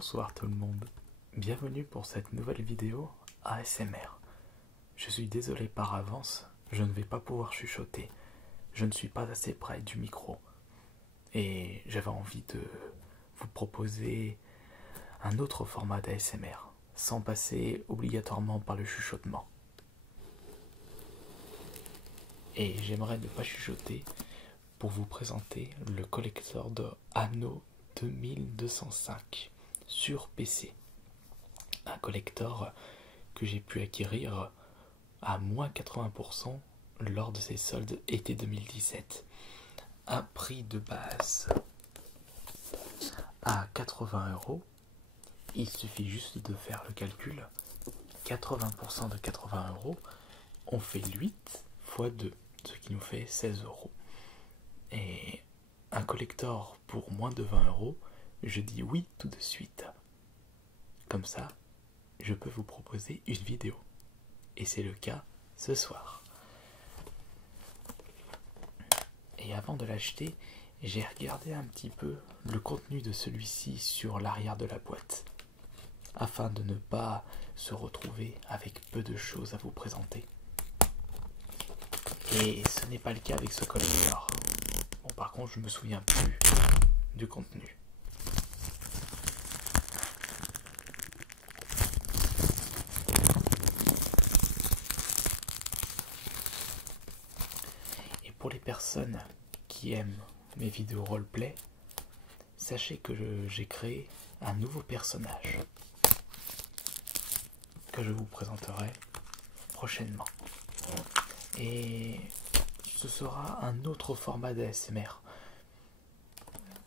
Bonsoir tout le monde, bienvenue pour cette nouvelle vidéo ASMR. Je suis désolé par avance, je ne vais pas pouvoir chuchoter, je ne suis pas assez près du micro et j'avais envie de vous proposer un autre format d'ASMR sans passer obligatoirement par le chuchotement. Et j'aimerais ne pas chuchoter pour vous présenter le collector de Anno 2205 sur PC. Un collector que j'ai pu acquérir à moins 80% lors de ses soldes été 2017. Un prix de base à 80€. Il suffit juste de faire le calcul. 80% de 80€, on fait 8 x 2, ce qui nous fait 16€. Et un collector pour moins de 20€, je dis oui tout de suite. Comme ça, je peux vous proposer une vidéo. Et c'est le cas ce soir. Et avant de l'acheter, j'ai regardé un petit peu le contenu de celui-ci sur l'arrière de la boîte, afin de ne pas se retrouver avec peu de choses à vous présenter. Et ce n'est pas le cas avec ce collector. Bon, par contre, je me souviens plus du contenu. Et pour les personnes qui aiment mes vidéos roleplay, sachez que j'ai créé un nouveau personnage que je vous présenterai prochainement. Et ce sera un autre format d'ASMR.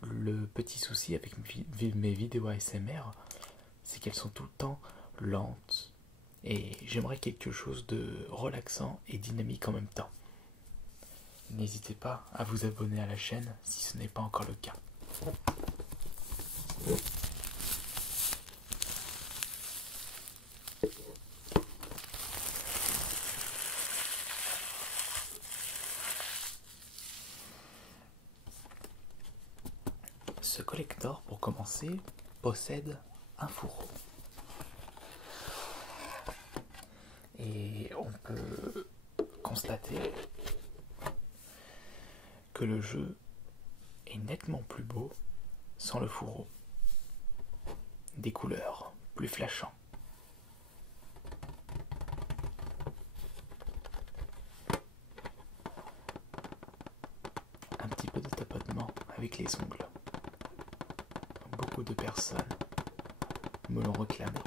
Le petit souci avec mes vidéos ASMR, c'est qu'elles sont tout le temps lentes. Et j'aimerais quelque chose de relaxant et dynamique en même temps. N'hésitez pas à vous abonner à la chaîne si ce n'est pas encore le cas. Ce collector, pour commencer, possède un fourreau. Et on peut constater que le jeu est nettement plus beau sans le fourreau. Des couleurs plus flashantes. Un petit peu de tapotement avec les ongles. Beaucoup de personnes me l'ont réclamé.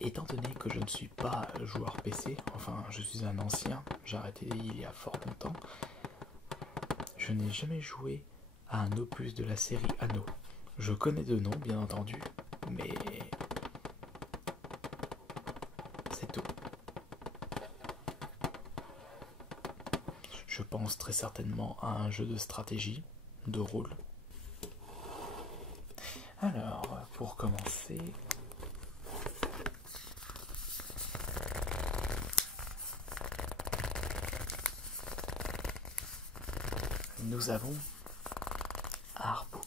Étant donné que je ne suis pas joueur PC, enfin je suis un ancien, j'ai arrêté il y a fort longtemps, je n'ai jamais joué à un opus de la série Anno. Je connais de nom bien entendu, mais c'est tout. Je pense très certainement à un jeu de stratégie, de rôle. Alors, pour commencer, nous avons un artbook.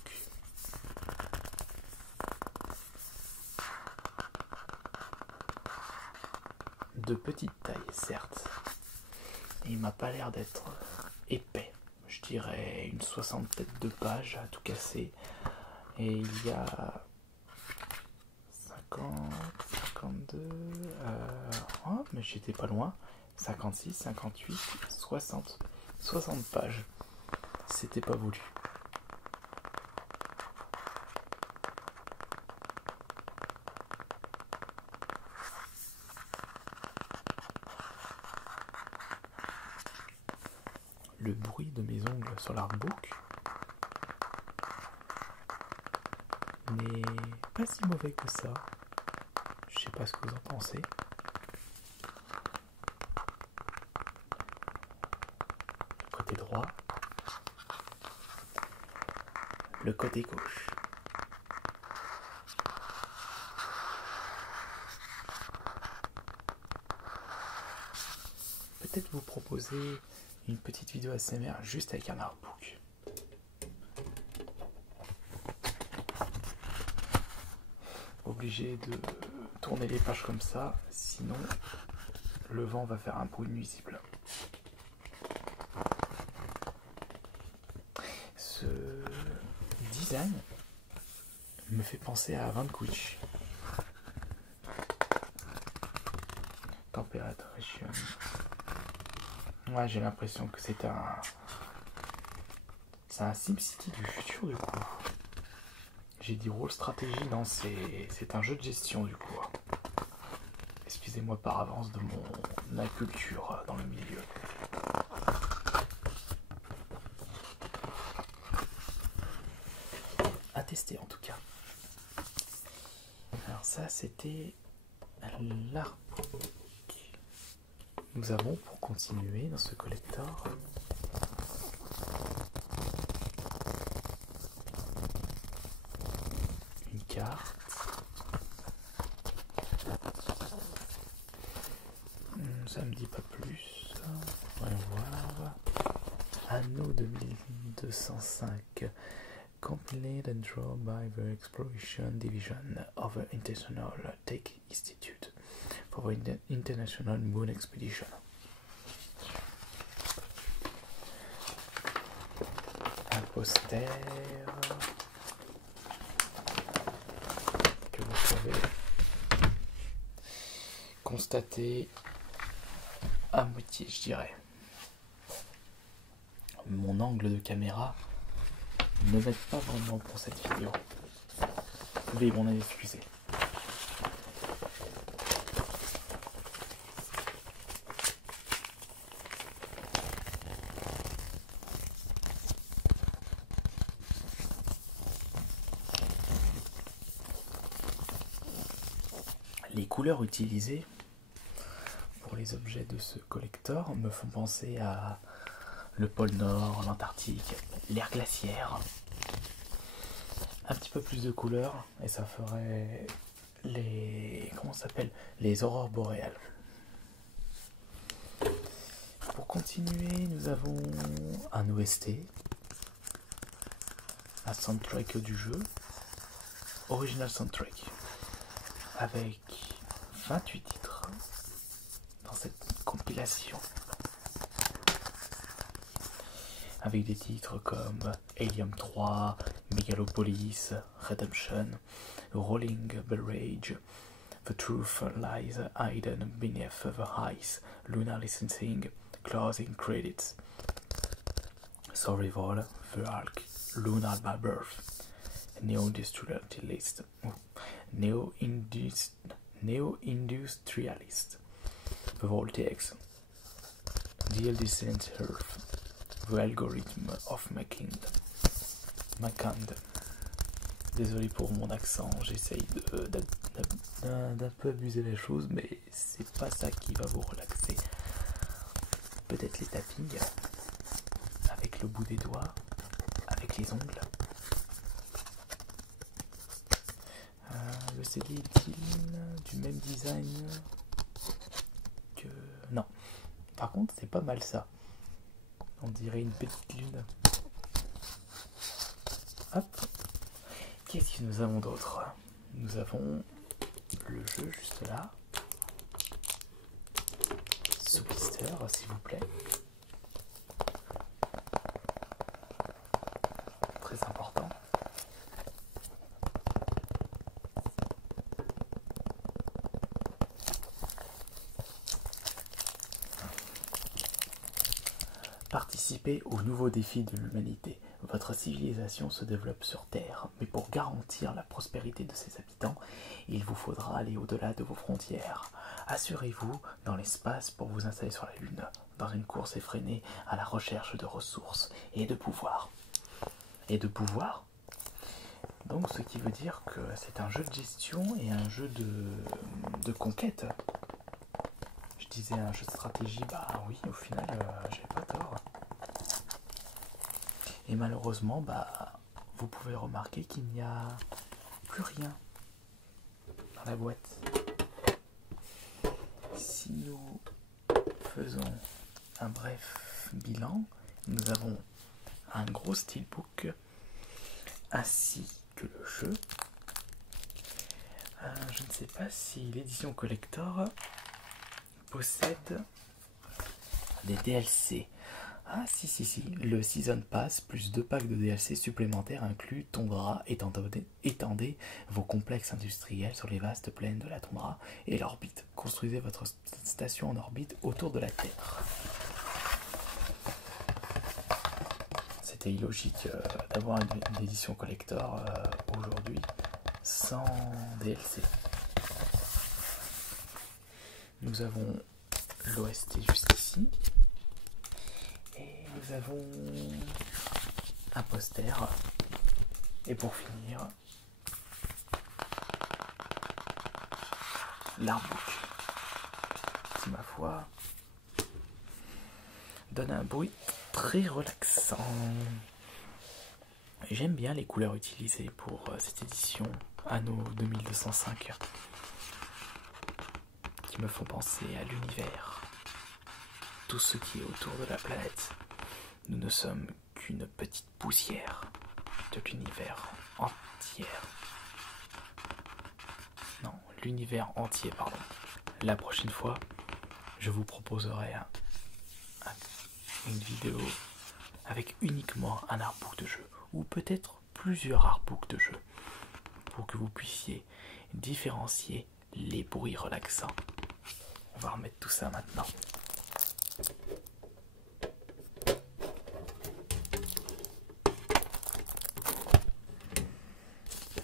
De petite taille, certes. Il m'a pas l'air d'être épais. Je dirais une 62 pages à tout casser. Et il y a 50, 52... Oh, mais j'étais pas loin. 56, 58, 60. 60 pages. C'était pas voulu. Le bruit de mes ongles sur l'artbook n'est pas si mauvais que ça. Je sais pas ce que vous en pensez. Le côté droit, le côté gauche. Peut-être vous proposer une petite vidéo ASMR juste avec un artbook. Obligé de tourner les pages comme ça, sinon le vent va faire un bruit nuisible. Ce design me fait penser à Vanquish. Températion. Ouais, j'ai l'impression que c'est un SimCity du futur du coup. J'ai dit rôle stratégie, non, c'est un jeu de gestion du coup. Excusez-moi par avance de mon inculture dans le milieu. À tester en tout cas. Alors ça c'était l'artbook. Nous avons pour continuer dans ce collector une carte. Ça me dit pas plus. Voyons voir. Anneau 2205. Complete and draw by the Exploration Division of the International Tech Institute for the International Moon Expedition. Un poster que vous pouvez constater à moitié, je dirais. Mon angle de caméra ne m'aide pas vraiment pour cette vidéo. Vous pouvez m'en excuser. Les couleurs utilisées pour les objets de ce collector me font penser à le pôle Nord, l'Antarctique, l'ère glaciaire. Un petit peu plus de couleurs et ça ferait les... comment ça s'appelle? Les aurores boréales. Pour continuer, nous avons un OST, un soundtrack du jeu, original soundtrack, avec 28 titres dans cette compilation. Avec des titres comme Helium 3, Megalopolis, Redemption, Rolling the Rage, The Truth Lies Hidden Beneath the Ice, Lunar Licensing, Closing Credits, Survival, The Ark, Lunar by Birth, Neo-Industrialist, Neo-Industrialist, The Voltex, The Descent Earth, The Algorithm of Makand. Désolé pour mon accent, j'essaye d'un peu abuser les choses, mais c'est pas ça qui va vous relaxer. Peut-être les tappings, avec le bout des doigts, avec les ongles. Le CD est-il du même design que... Non. Par contre, c'est pas mal ça. On dirait une petite lune. Hop. Qu'est-ce que nous avons d'autre? Nous avons le jeu juste là. Sous blister, s'il vous plaît. Très important. Participez aux nouveaux défis de l'humanité. Votre civilisation se développe sur Terre, mais pour garantir la prospérité de ses habitants, il vous faudra aller au-delà de vos frontières. Assurez-vous dans l'espace pour vous installer sur la Lune, dans une course effrénée à la recherche de ressources et de pouvoir. Et de pouvoir, donc ce qui veut dire que c'est un jeu de gestion et un jeu de conquête. Je disais un jeu de stratégie, bah oui, au final, j'avais pas tort. Et malheureusement, bah, vous pouvez remarquer qu'il n'y a plus rien dans la boîte. Si nous faisons un bref bilan, nous avons un gros steelbook ainsi que le jeu. Je ne sais pas si l'édition collector possède des DLC. Ah si, le Season Pass plus 2 packs de DLC supplémentaires inclus Tondra, étendez vos complexes industriels sur les vastes plaines de la Tondra et l'orbite. Construisez votre station en orbite autour de la Terre. C'était illogique d'avoir une édition collector aujourd'hui sans DLC. Nous avons l'OST juste ici. Et nous avons un poster. Et pour finir, l'artbook qui, ma foi, donne un bruit très relaxant. J'aime bien les couleurs utilisées pour cette édition Anno 2205 qui me font penser à l'univers. Tout ce qui est autour de la planète. Nous ne sommes qu'une petite poussière de l'univers entier. Non, l'univers entier, pardon. La prochaine fois, je vous proposerai une vidéo avec uniquement un artbook de jeu, ou peut-être plusieurs artbooks de jeu, pour que vous puissiez différencier les bruits relaxants. On va remettre tout ça maintenant.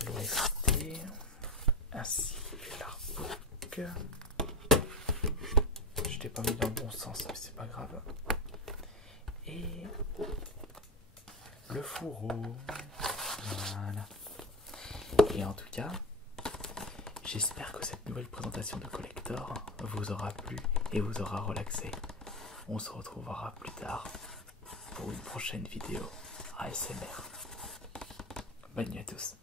L'OST ainsi que l'artbook. Je l'ai pas mis dans le bon sens, mais c'est pas grave. Et le fourreau. Voilà. Et en tout cas, j'espère que cette nouvelle présentation de collector vous aura plu et vous aura relaxé. On se retrouvera plus tard pour une prochaine vidéo ASMR. Bonne nuit à tous.